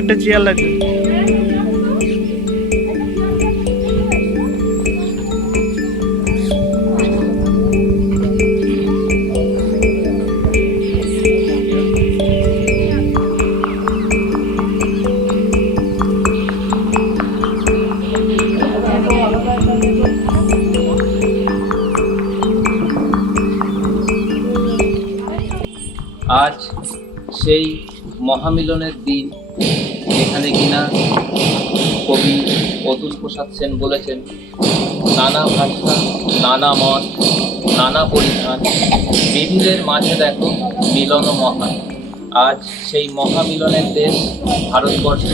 একটা চেয়ার লাগবে। আজ সেই মহামিলনের দিন, যেখানে কিনা কবি অতুল প্রসাদ সেন বলেছেন, নানা ভাষা, নানা মত, নানা পরিধান, বিবিধের মাঝে দেখো মিলন মহান। আজ সেই মহামিলনের দেশ ভারতবর্ষ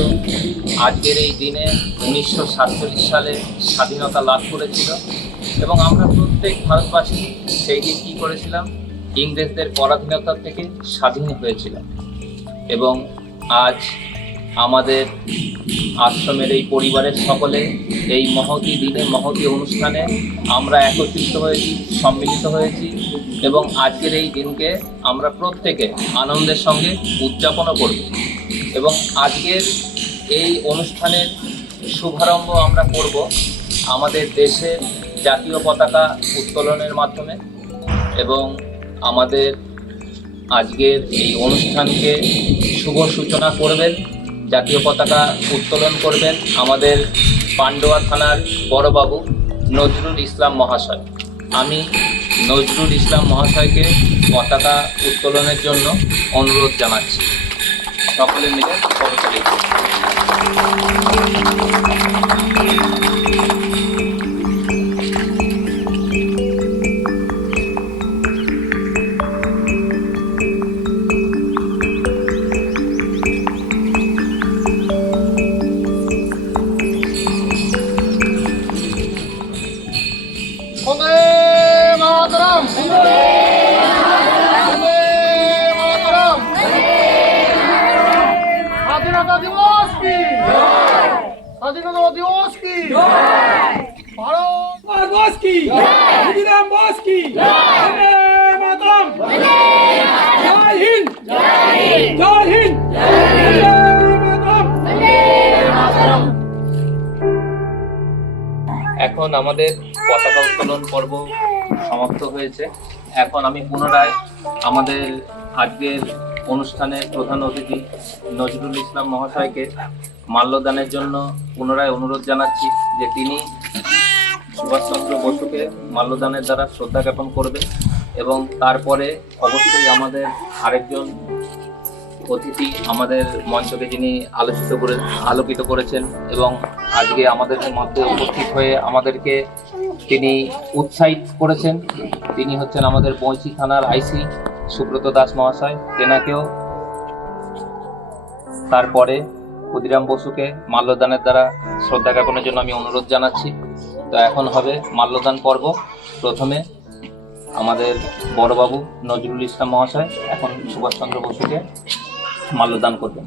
আজকের এই দিনে 1947 সালে স্বাধীনতা লাভ করেছিল, এবং আমরা প্রত্যেক ভারতবাসী সেই দিন কী করেছিলাম? ইংরেজদের পরাধীনতা থেকে স্বাধীন হয়েছিলাম। এবং আজ আমাদের আশ্রমের এই পরিবারের সকলে এই মহতী দিনে, মহতী অনুষ্ঠানে আমরা একত্রিত হয়েছি, সম্মিলিত হয়েছি, এবং আজকের এই দিনকে আমরা প্রত্যেকে আনন্দের সঙ্গে উদযাপনও করব। এবং আজকের এই অনুষ্ঠানের শুভারম্ভ আমরা করব আমাদের দেশের জাতীয় পতাকা উত্তোলনের মাধ্যমে। এবং আমাদের আজকের এই অনুষ্ঠানকে শুভ সূচনা করবেন, জাতীয় পতাকা উত্তোলন করবেন আমাদের পান্ডুয়া থানার বড়বাবু নজরুল ইসলাম মহাশয়। আমি নজরুল ইসলাম মহাশয়কে পতাকা উত্তোলনের জন্য অনুরোধ জানাচ্ছি। সকলে মিলে করতালি। স্বাধীনতা দিবস কি জয়, স্বাধীনতা দিবস কি জয়, ভারত বস কি জয়, মুজিরাম বস কি জয়, বন্দে মাতরম, বন্দে মাতরম, জয় হিন্দ, জয় হিন্দ, জয় হিন্দ, বন্দে মাতরম, বন্দে মাতরম। এখন আমাদের পতাকা উত্তোলন পর্ব সমাপ্ত হয়েছে। এখন আমি পুনরায় আমাদের আজকের অনুষ্ঠানের প্রধান অতিথি নজরুল ইসলাম মহাশয়কে মাল্যদানের জন্য পুনরায় অনুরোধ জানাচ্ছি যে তিনি সুভাষচন্দ্র বসুকে মাল্যদানের দ্বারা শ্রদ্ধা জ্ঞাপন করবেন। এবং তারপরে অবশ্যই আমাদের আরেকজন অতিথি আমাদের মঞ্চকে যিনি আলোকিত করেছেন এবং আজকে আমাদের মধ্যে উপস্থিত হয়ে আমাদেরকে তিনি উৎসাহিত করেছেন, তিনি হচ্ছেন আমাদের বৈঁচি থানার আইসি সুব্রত দাস মহাশয়। তেনাকেও তারপরে ক্ষুদিরাম বসুকে মাল্যদানের দ্বারা শ্রদ্ধা জ্ঞাপনের জন্য আমি অনুরোধ জানাচ্ছি। তো এখন হবে মাল্যদান পর্ব। প্রথমে আমাদের বড়বাবু নজরুল ইসলাম মহাশয় এখন সুভাষচন্দ্র বসুকে মাল্যদান করবেন।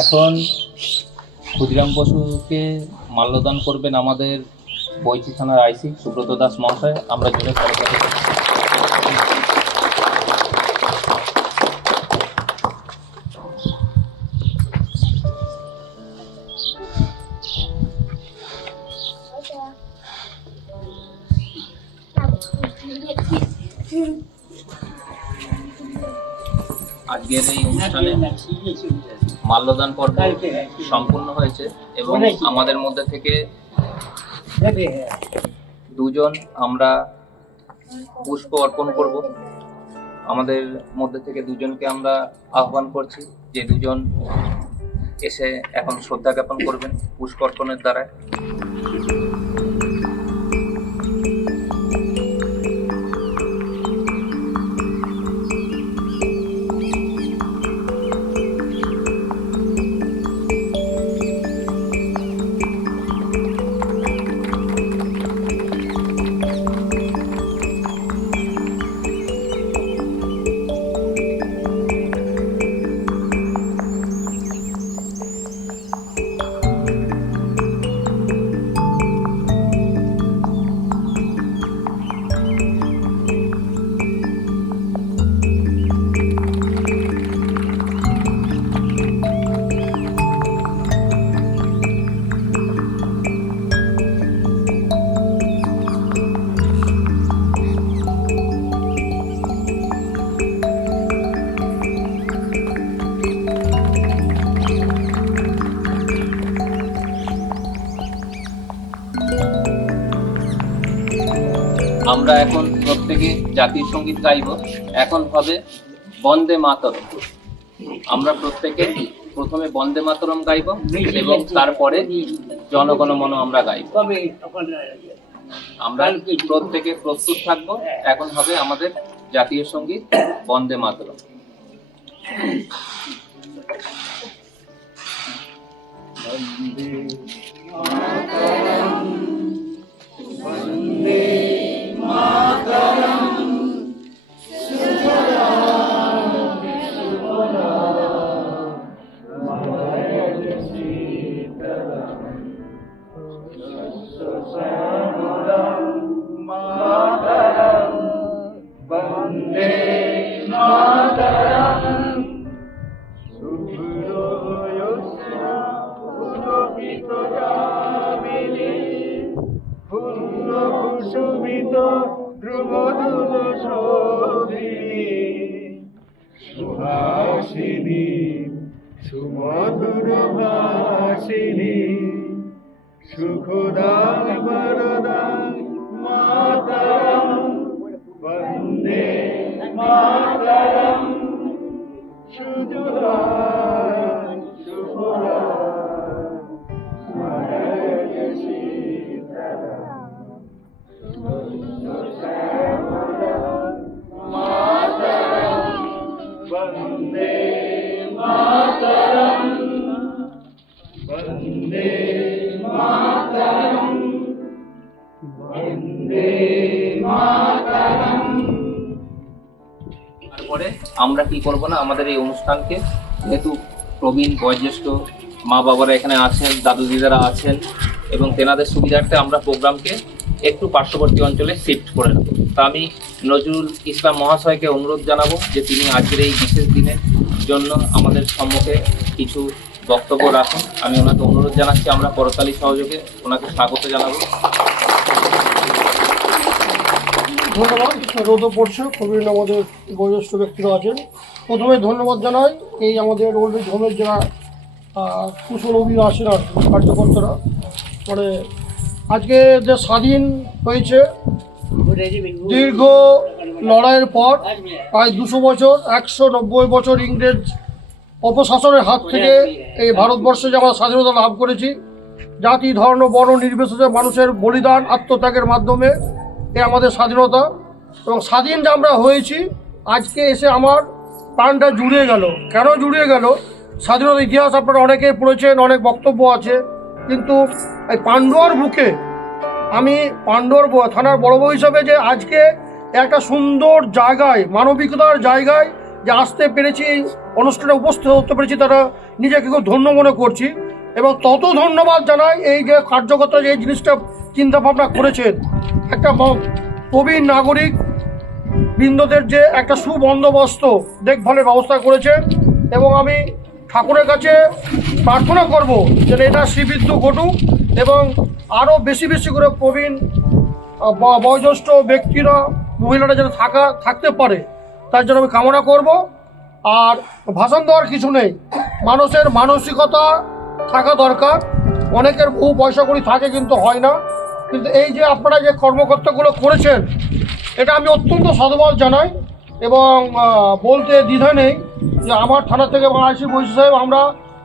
এখন ক্ষুদিরাম বসুকে মাল্যদান করবেন আমাদের বৈঁচি থানার আইসি সুব্রত দাস মহাশয়। আমরা জুড়ে আজকের এই অনুষ্ঠানে মাল্যদান পর্ব সম্পূর্ণ হয়েছে এবং আমাদের মধ্যে থেকে দুজন আমরা পুষ্প অর্পণ করব। আমাদের মধ্যে থেকে দুজনকে আমরা আহ্বান করছি যে দুজন এসে এখন শ্রদ্ধা জ্ঞাপন করবেন পুষ্প অর্পণের দ্বারা। আমরা এখন প্রত্যেকে জাতীয় সঙ্গীত গাইব। এখন হবে বন্দে মাতরম। আমরা প্রত্যেকে প্রথমে বন্দে মাতরম গাইব এবং তারপরে জনগণ মন আমরা গাইব। আমরা প্রত্যেকে প্রস্তুত থাকবো। এখন হবে আমাদের জাতীয় সঙ্গীত বন্দে মাতরম। সুহাসিনী সুমধুর ভাসিনী সুখদান বরদান মাতরম বন্দে মাতরম সুজলাং সুফলাং স্মরণ শীতলাং শ্যামলাং মাতরম বন্দে মাতরম বন্দে মাতরম বন্দে মাতরম। তারপরে আমরা কি করব না, আমাদের এই অনুষ্ঠানকে, যেহেতু প্রবীণ বয়োজ্যেষ্ঠ মা বাবারা এখানে আছেন, দাদু দিদারা আছেন, এবং তেনাদের সুবিধার্থে আমরা প্রোগ্রামকে একটু পার্শ্ববর্তী অঞ্চলে শিফট করে নেব। তা আমি নজরুল ইসলাম মহাশয়কে অনুরোধ জানাবো যে তিনি আজকের এই বিশেষ দিনের জন্য আমাদের সম্মুখে কিছু বক্তব্য রাখুন। আমি ওনাকে অনুরোধ জানাচ্ছি, আমরা করতালি সহযোগে ওনাকে স্বাগত জানাবো। ধন্যবাদ। রোদও পড়ছে, প্রবীণ আমাদের বয়োজ্যেষ্ঠ ব্যক্তিরা আছেন। প্রথমে ধন্যবাদ জানাই এই আমাদের ওল্ড এজ হোমের যারা কুশলবী আছেন আর কার্যকর্তারা। মানে আজকে যে স্বাধীন হয়েছে দীর্ঘ লড়াইয়ের পর, প্রায় 200 বছর, 190 বছর ইংরেজ অপশাসনের হাত থেকে এই ভারতবর্ষে যে আমরা স্বাধীনতা লাভ করেছি, জাতি ধর্ম বর্ণ নির্বিশেষে মানুষের বলিদান আত্মত্যাগের মাধ্যমে এ আমাদের স্বাধীনতা। এবং স্বাধীন যে আমরা হয়েছি, আজকে এসে আমার প্রাণটা জুড়িয়ে গেল। কেন জুড়িয়ে গেল? স্বাধীনতার ইতিহাস আপনারা অনেকে পড়েছেন, অনেক বক্তব্য আছে, কিন্তু এই পান্ডুয়ার বুকে আমি পান্ডুয়ার থানার বড় বউ হিসাবে যে আজকে একটা সুন্দর জায়গায়, মানবিকতার জায়গায় যে আসতে পেরেছি, এই অনুষ্ঠানে উপস্থিত হতে পেরেছি, তারা নিজেকে খুব ধন্য মনে করছি। এবং তত ধন্যবাদ জানাই এই যে কার্যকর্তা যে এই জিনিসটা চিন্তা ভাবনা করেছেন, একটা প্রবীণ নাগরিক বৃন্দদের যে একটা সুবন্দোবস্ত দেখভালের ব্যবস্থা করেছে। এবং আমি ঠাকুরের কাছে প্রার্থনা করব যে এটা শ্রীবৃদ্ধ ঘটুক এবং আরও বেশি বেশি করে প্রবীণ বয়োজ্যেষ্ঠ ব্যক্তিরা, মহিলারা যেন থাকতে পারে, তার জন্য আমি কামনা করব। আর ভাষণ দেওয়ার কিছু নেই, মানুষের মানসিকতা থাকা দরকার। অনেকের বহু পয়সা করি থাকে কিন্তু হয় না, কিন্তু এই যে আপনারা যে কর্মকর্তাগুলো করেছেন, এটা আমি অত্যন্ত সাধুবাদ জানাই। এবং বলতে দ্বিধা নেই যে আমার থানা থেকে এবং আইসি বৈশী সাহেব, আমরা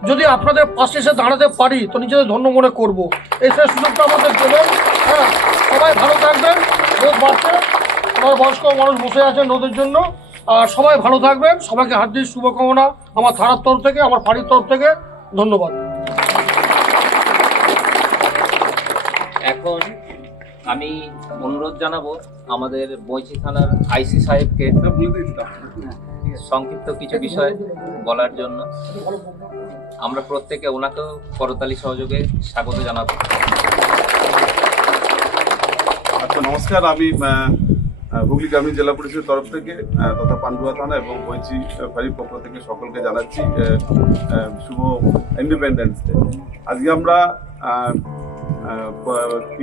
যদি আপনাদের পাশে এসে দাঁড়াতে পারি তো নিজেদের ধন্য মনে করবো। এই সেই সুযোগটা আমাদের দেবেন। হ্যাঁ, সবাই ভালো থাকবেন। রোদ বাড়ছে, আমার বয়স্ক মানুষ বসে আছেন রোদের জন্য। আর সবাই ভালো থাকবেন। সবাইকে হার্দিক শুভকামনা আমার থানার তরফ থেকে, আমার বাড়ির তরফ থেকে। ধন্যবাদ। এখন আমি অনুরোধ জানাবো আমাদের বৈঁচি থানার আইসি সাহেবকে সংক্ষিপ্ত কিছু বিষয় বলার জন্য। আমরা প্রত্যেকে ওনাকেও করতালি সহযোগে স্বাগত জানাবো। আচ্ছা, নমস্কার। আমি হুগলি গ্রামীণ জেলা পুলিশের তরফ থেকে তথা পান্ডুয়া থানা এবং বৈঁচি ফাঁড়ির পক্ষ থেকে সকলকে জানাচ্ছি শুভ ইন্ডিপেন্ডেন্স ডে। আজকে আমরা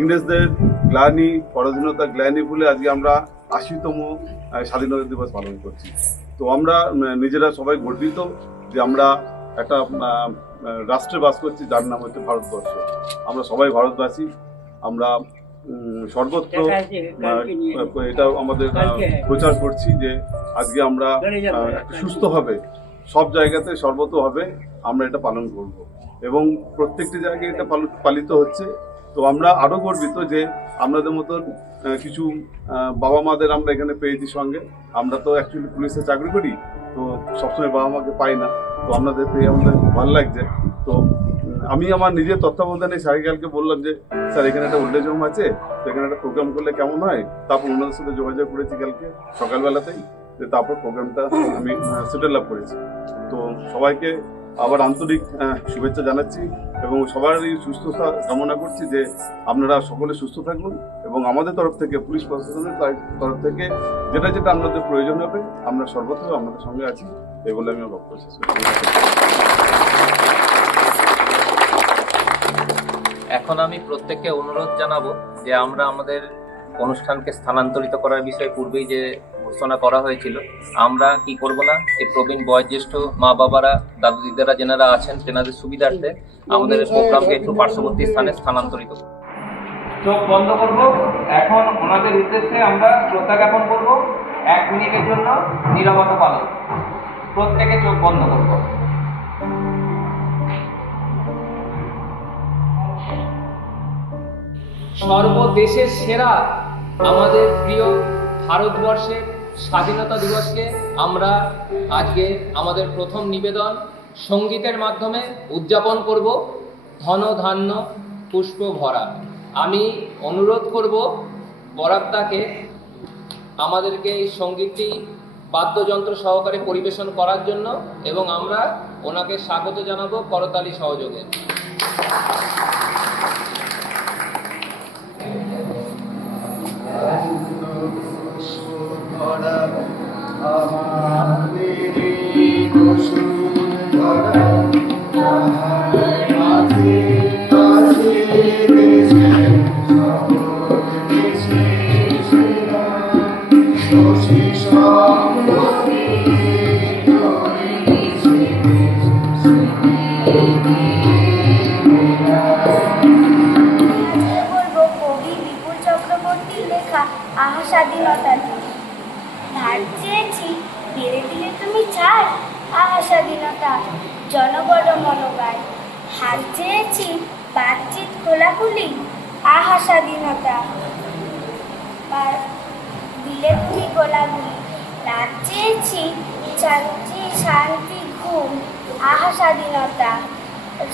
ইংরেজদের গ্লানি, পরাধীনতা গ্লানি ভুলে আজকে আমরা 80তম স্বাধীনতা দিবস পালন করছি। তো আমরা নিজেরা সবাই গর্বিত যে আমরা একটা রাষ্ট্রে বাস করছি যার নাম হচ্ছে ভারতবর্ষ। আমরা সবাই ভারতবাসী। আমরা সর্বত্র এটা আমাদের প্রচার করছি যে আজকে আমরা সুস্থভাবে সব জায়গাতে সর্বতভাবে আমরা এটা পালন করব এবং প্রত্যেকটি জায়গায় এটা পালিত হচ্ছে। তো আমরা আরও গর্বিত যে আপনাদের মতন কিছু বাবা মাদের আমরা এখানে পেয়েছি সঙ্গে। আমরা তো অ্যাকচুয়ালি পুলিশে চাকরি করি, তো সবসময় বাবা মাকে পাই না, তো আপনাদের পেয়ে আমাদের খুব ভালো লাগছে। তো আমি আমার নিজের তত্ত্বাবধানে সাইকেলকে বললাম যে স্যার এখানে একটা ওল্ড এজ হোম আছে, তো এখানে একটা প্রোগ্রাম করলে কেমন হয়। তারপর ওনাদের সাথে যোগাযোগ করেছি কালকে সকালবেলাতেই, তারপর প্রোগ্রামটা আমি সেটেল আপ করেছি। তো সবাইকে আবার আন্তরিক শুভেচ্ছা জানাচ্ছি এবং সবারই সুস্থতা কামনা করছি যে আপনারা সকলে সুস্থ থাকুন এবং আমাদের তরফ থেকে পুলিশ প্রশাসনের তরফ থেকে যেটা যেটা আপনাদের প্রয়োজন হবে আমরা সর্বত্র আপনাদের সঙ্গে আছি, এই বলে আমি বক্তব্য শেষ করছি। এখন আমি প্রত্যেককে অনুরোধ জানাবো যে আমরা আমাদের অনুষ্ঠানকে স্থানান্তরিত করার বিষয়ে পূর্বেই যে ঘোষণা করা হয়েছিল, আমরা কি করব না, এই প্রবীণ বয়োজ্যেষ্ঠ মা বাবারা, দাদু দিদারা যেনারা আছেন তেনাদের সুবিধার্থে আমাদের প্রোগ্রামকে একটু পার্শ্ববর্তী স্থানে স্থানান্তরিত করব। চোখ বন্ধ করব। এখন ওনাদের উদ্দেশ্যে আমরা শ্রদ্ধা জ্ঞাপন করব। 1 মিনিটের জন্য নীরবতা পালন। প্রত্যেকে চোখ বন্ধ করব। সর্বদেশের সেরা আমাদের প্রিয় ভারতবর্ষের স্বাধীনতা দিবসকে আমরা আজকে আমাদের প্রথম নিবেদন সঙ্গীতের মাধ্যমে উদযাপন করব। ধন ধান্য পুষ্প ভরা। আমি অনুরোধ করব বরাদ্দাকে আমাদেরকে এই সঙ্গীতটি বাদ্যযন্ত্র সহকারে পরিবেশন করার জন্য এবং আমরা ওনাকে স্বাগত জানাবো করতালি সহযোগে। আহা স্বাধীনতা ধার চেয়েছি বেড়ে দিলে তুমি ছাড়। আহা স্বাধীনতা জনগণ মনোগায় হাত চেয়েছি বাতচিত খোলাখুলি। আহা স্বাধীনতা দিলে তুমি গোলাগুলি। রাত চেয়েছি শান্তি ঘুম। আহা স্বাধীনতা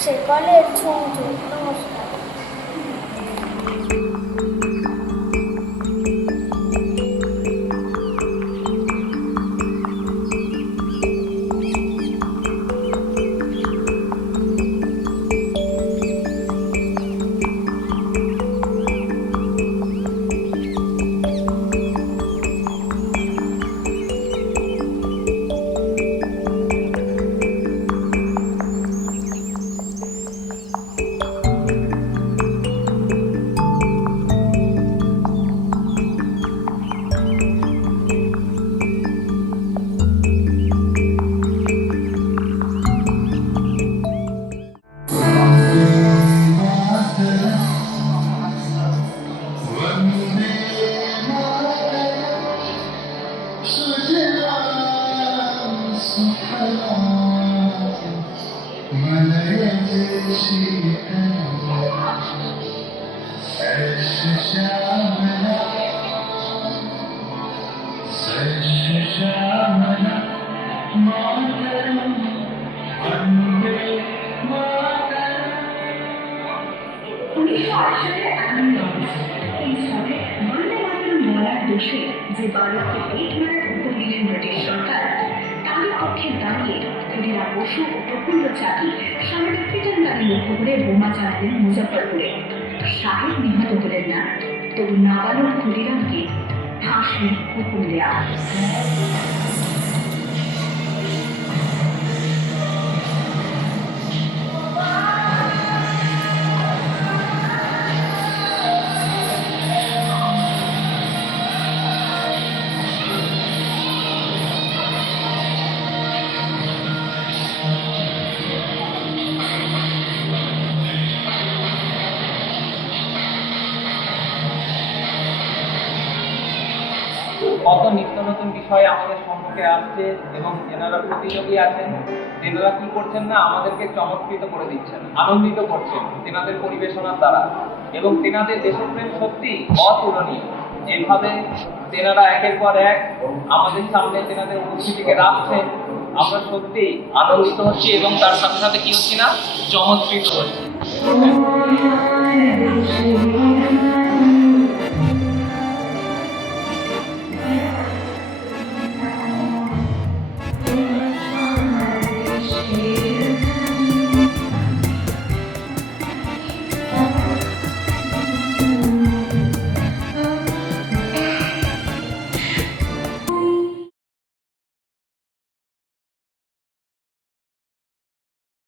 সেকলের ঝুম ঝুম। নমস্কার। যে বালককে পেট মারার হুকুম দিলেন ব্রিটিশ সরকার, তাদের পক্ষে দাঁড়িয়ে ক্ষুদিরা বসু ও প্রফুল্ল চাকি সামরিক ব্রিটেনকারী লক্ষ্য করে বোমা চালালেন মুজফ্ফরপুরে। শাহেদ নিহত হলেন না, তবু নাবালক ক্ষুদিরামকে ফাঁসির হুকুম দেয়া। নতুন বিষয় আমাদের সম্মুখে আসছে এবং যেনারা প্রতিযোগী আছেন তেনারা কি করছেন না আমাদেরকে চমৎকৃত করে দিচ্ছেন, আনন্দিত করছেন তেনাদের পরিবেশনার দ্বারা, এবং তেনাদের দেশপ্রেম সত্যি অতুলনীয়। এভাবে তেনারা একের পর এক আমাদের সামনে তেনাদের উপস্থিতিকে রাখছেন, আমরা সত্যি আনন্দিত হচ্ছি এবং তার সাথে সাথে কি হচ্ছি না, চমৎকৃত হচ্ছি।